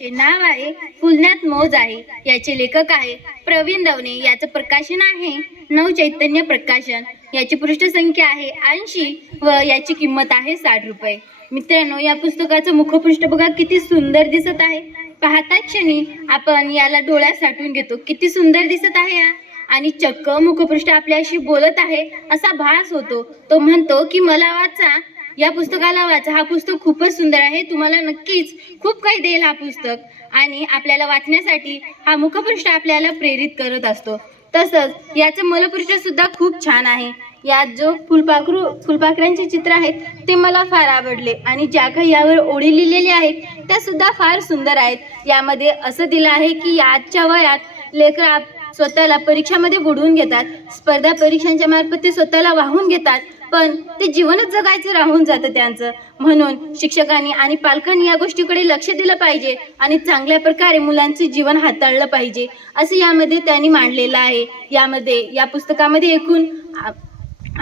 चे नाव आहे फुलण्यात मौज आहे. याचे लेखक आहे प्रवीण दवने याचं प्रकाशन आहे नव चैतन्य प्रकाशन. याची पृष्ठसंख्या आहे ऐंशी व याची किंमत आहे साठ रुपये. मित्रांनो या पुस्तकाचं मुखपृष्ठ बघा किती सुंदर दिसत आहे. पाहता क्षणी आपण याला डोळ्यात साठवून घेतो. किती सुंदर दिसत आहे या आणि चक्क मुखपृष्ठ आपल्याशी बोलत आहे असा भास होतो. तो म्हणतो की मला वाचा या पुस्तकाला वाचा. हा पुस्तक खूपच सुंदर आहे. तुम्हाला नक्कीच खूप काही देईल हा पुस्तक. आणि आपल्याला वाचण्यासाठी हा मुखपृष्ठ आपल्याला प्रेरित करत असतो. तसंच याचं मलपृष्ठ सुद्धा खूप छान आहे. यात जो फुलपाखरू फुलपाखरांचे चित्र आहेत ते मला फार आवडले. आणि ज्या काही यावर ओळी लिहिलेल्या आहेत त्या सुद्धा फार सुंदर आहेत. यामध्ये असं दिलं आहे की आजच्या वयात लेकर स्वतःला परीक्षामध्ये बुडवून घेतात. स्पर्धा परीक्षांच्या मार्फत ते स्वतःला वाहून घेतात. पण ते जीवनच जगायचं राहून जातं त्यांचं. म्हणून शिक्षकांनी आणि पालकांनी या गोष्टीकडे लक्ष दिलं पाहिजे आणि चांगल्या प्रकारे मुलांचं जीवन हाताळलं पाहिजे असं यामध्ये त्यांनी मांडलेलं आहे. यामध्ये या पुस्तकामध्ये एकूण आ-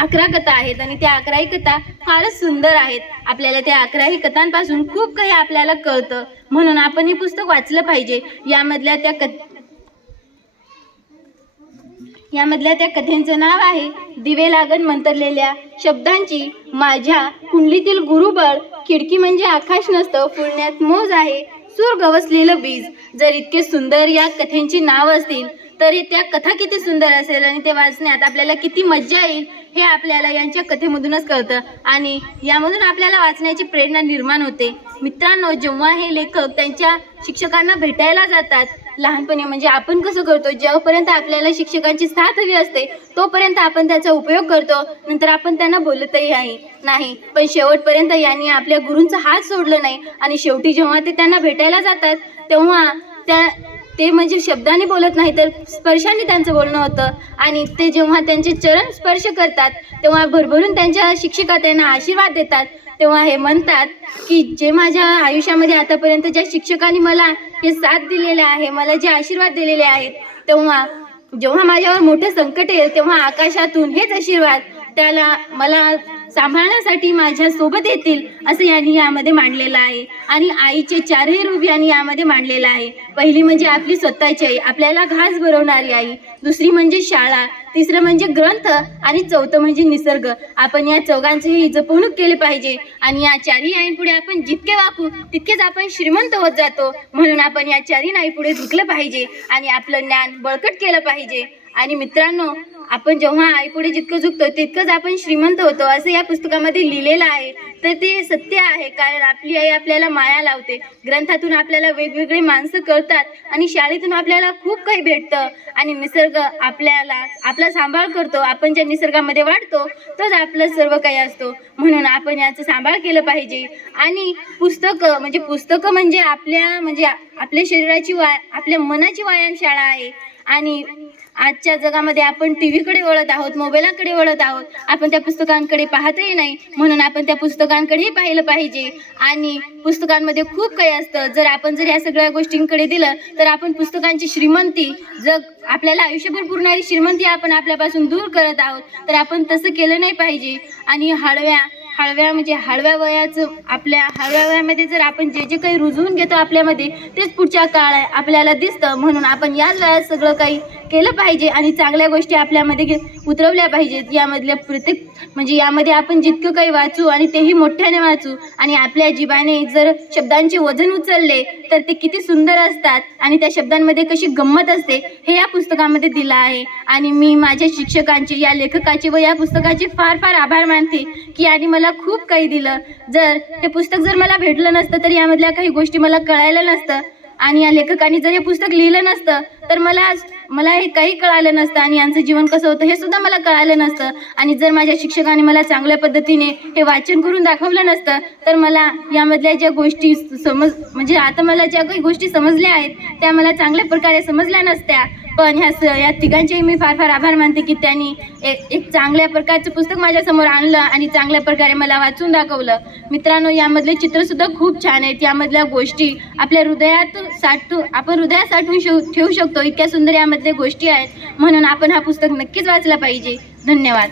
अकरा कथा आहेत आणि त्या अकराही कथा फारच सुंदर आहेत. आपल्याला त्या अकराही कथांपासून खूप काही आपल्याला कळतं. म्हणून आपण हे पुस्तक वाचलं पाहिजे. यामधल्या त्या क यामधल्या त्या कथेंचं नाव आहे दिवे लागण मंतरलेल्या शब्दांची. माझ्या कुंडलीतील गुरुबळ खिडकी म्हणजे आकाश नसतं फुलण्यात मोज आहे सूर गवसलेलं बीज. जर इतके सुंदर या कथेंची नाव असतील तरी त्या कथा किती सुंदर असेल आणि ते वाचण्यात आपल्याला किती मज्जा येईल हे आपल्याला यांच्या कथेमधूनच कळतं आणि यामधून आपल्याला वाचण्याची प्रेरणा निर्माण होते. मित्रांनो जेव्हा हे लेखक त्यांच्या शिक्षकांना भेटायला जातात लहानपणी म्हणजे आपण कसं करतो जेव्हापर्यंत आपल्याला शिक्षकांची साथ हवी असते तोपर्यंत आपण त्याचा उपयोग करतो. नंतर आपण त्यांना बोलतही आहे नाही. पण शेवटपर्यंत यांनी आपल्या गुरूंचा हात सोडलं नाही. आणि शेवटी जेव्हा ते त्यांना भेटायला जातात तेव्हा त्या ते म्हणजे शब्दाने बोलत नाही तर स्पर्शाने त्यांचं बोलणं होतं. आणि ते जेव्हा त्यांचे चरण स्पर्श करतात तेव्हा भरभरून त्यांच्या शिक्षिका त्यांना आशीर्वाद देतात. तेव्हा हे म्हणतात की जे माझ्या आयुष्यामध्ये आतापर्यंत ज्या शिक्षकांनी मला हे साथ दिलेले आहे मला जे आशीर्वाद दिलेले आहेत तेव्हा जेव्हा माझ्यावर मोठं संकट येईल तेव्हा आकाशातून हेच आशीर्वाद त्याला मला सांभाळण्यासाठी माझ्या सोबत येतील असं यांनी यामध्ये मांडलेलं आहे. आणि आईचे चारही रूप यांनी यामध्ये मांडलेलं आहे. पहिली म्हणजे आपली स्वतःची आई आपल्याला घास भरवणारी आई. दुसरी म्हणजे शाळा. तिसरं म्हणजे ग्रंथ. आणि चौथं म्हणजे निसर्ग. आपण या चौघांचीही जपवणूक केली पाहिजे. आणि या चारही आईंपुढे आपण जितके वाकू तितकेच आपण श्रीमंत होत जातो. म्हणून आपण या चारही आईपुढे झुकलं पाहिजे. आणि आपलं ज्ञान बळकट केलं पाहिजे. आणि मित्रांनो आपण जेव्हा आईपुढे जितकं झुकतो तितकंच आपण श्रीमंत होतो असं या पुस्तकामध्ये लिहिलेलं आहे. तर ते सत्य आहे कारण आपली आई आपल्याला माया लावते. ग्रंथातून आपल्याला वेगवेगळी माणसं कळतात आणि शाळेतून आपल्याला खूप काही भेटतं. आणि निसर्ग आपल्याला आपला सांभाळ करतो आपण ज्या निसर्गामध्ये वाढतो तोच आपलं सर्व काही असतो. म्हणून आपण याचं सांभाळ केलं पाहिजे. आणि पुस्तकं म्हणजे पुस्तकं म्हणजे आपल्या म्हणजे आपल्या शरीराची वाय आपल्या मनाची व्यायामशाळा आहे. आणि आजच्या जगामध्ये आपण टी व्हीकडे वळत आहोत मोबाईलाकडे वळत आहोत. आपण त्या पुस्तकांकडे पाहतही नाही म्हणून आपण त्या पुस्तकांकडेही पाहिलं पाहिजे. आणि पुस्तकांमध्ये खूप काही असतं. जर आपण जर या सगळ्या गोष्टींकडे दिलं तर आपण पुस्तकांची श्रीमंती जग आपल्याला आयुष्यभर पुरणारी श्रीमंती आपण आपल्यापासून दूर करत आहोत. तर आपण तसं केलं नाही पाहिजे. आणि हळव्या हळव्या म्हणजे हळव्या वयाचं आपल्या हळव्या वयामध्ये जर आपण जे जे काही रुजवून घेतो आपल्यामध्ये तेच पुढच्या काळ आपल्याला दिसतं. म्हणून आपण याच वयात सगळं काही केलं पाहिजे आणि चांगल्या गोष्टी आपल्यामध्ये उतरवल्या पाहिजेत. यामधल्या प्रत्येक म्हणजे यामध्ये आपण जितकं काही वाचू आणि तेही मोठ्याने वाचू आणि आपल्या जीवाने जर शब्दांचे वजन उचलले तर ते किती सुंदर असतात आणि त्या शब्दांमध्ये कशी गंमत असते हे या पुस्तकामध्ये दिलं आहे. आणि मी माझ्या शिक्षकांचे या लेखकाचे व या पुस्तकाचे फार फार आभार मानते की आणि मला खूप काही दिलं. जर हे पुस्तक जर मला भेटलं नसतं तर यामधल्या काही गोष्टी मला कळायला नसतं. आणि या लेखकांनी जर हे पुस्तक लिहिलं नसतं तर मला मला हे काही कळालं नसतं आणि यांचं जीवन कसं होतं हे सुद्धा मला कळालं नसतं. आणि जर माझ्या शिक्षकाने मला चांगल्या पद्धतीने हे वाचन करून दाखवलं नसतं तर मला यामधल्या ज्या गोष्टी समज म्हणजे आता मला ज्या काही गोष्टी समजल्या आहेत त्या मला चांगल्या प्रकारे समजल्या नसत्या. पण ह्या स या तिघांचेही मी फार फार आभार मानते की त्यांनी एक एक चांगल्या प्रकारचं पुस्तक माझ्यासमोर आणलं आणि चांगल्या प्रकारे मला वाचून दाखवलं. मित्रांनो यामधले चित्रसुद्धा खूप छान आहेत. यामधल्या गोष्टी आपल्या हृदयात साठू आपण हृदयात साठवून शेव ठेवू शकतो. इतक्या सुंदर यामधल्या गोष्टी आहेत. म्हणून आपण हा पुस्तक नक्कीच वाचला पाहिजे. धन्यवाद.